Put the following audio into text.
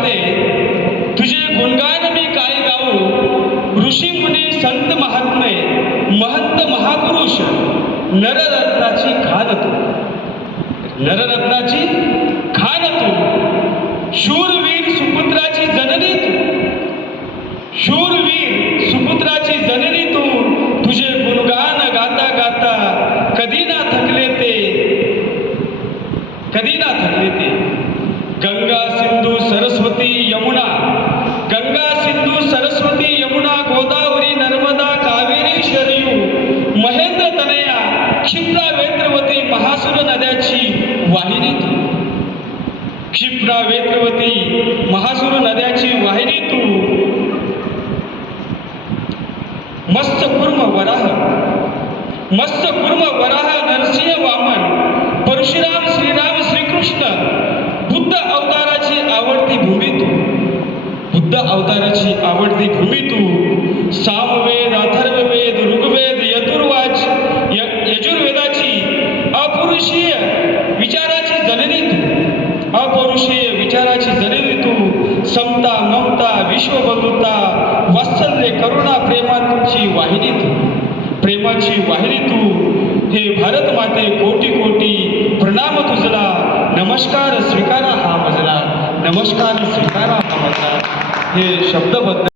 माते तुझे गुणगान मी काय गाऊ? ऋषी मुनी संत महात्मे महंत महापुरुष नररत्नाची खान तू नररत्नाची खान तू शूरवीर सुपुत्राची जननी तू. शूरवीर सुपुत्राची जननी तू. तुझे गुणगान गाता गाता कधी ना थकले ते. कधी ना थकले ते सरस्वती यमुना. गंगा सिंधू सरस्वती यमुना गोदावरी नर्मदा कावेरी शरयू महेंद्र तनया क्षिप्रा वेत्रवती महासुर नद्याची वाहिनी तू. क्षिप्रा वेत्रवती महासुर नद्याची वाहिनी तू. मस्त कुर्म वराह. मस्त कुर्म वराह नरसिंह वामन परशुराम श्रीराम श्रीकृष्ण बुद्ध अवताराची आवडती भूमी तू बुद्ध अवताराची आवडती भूमी तू. सामवेद अथर्ववेद ऋग्वेद यजुर्वाच यजुर्वेदाची अपुरुषीय विचाराची जननी तू. अपौरुषीय विचाराची जननी तू. समता ममता विश्वबंधुता वात्सल्य करुणा प्रेमाची वाहिनी तू. प्रेमाची वाहिनी तू. हे भारत माते कोटी कोटी प्रणाम तुझला. नमस्कार स्वीकारा हा मजला. नमस्कार स्वीकारा हे शब्दबद्ध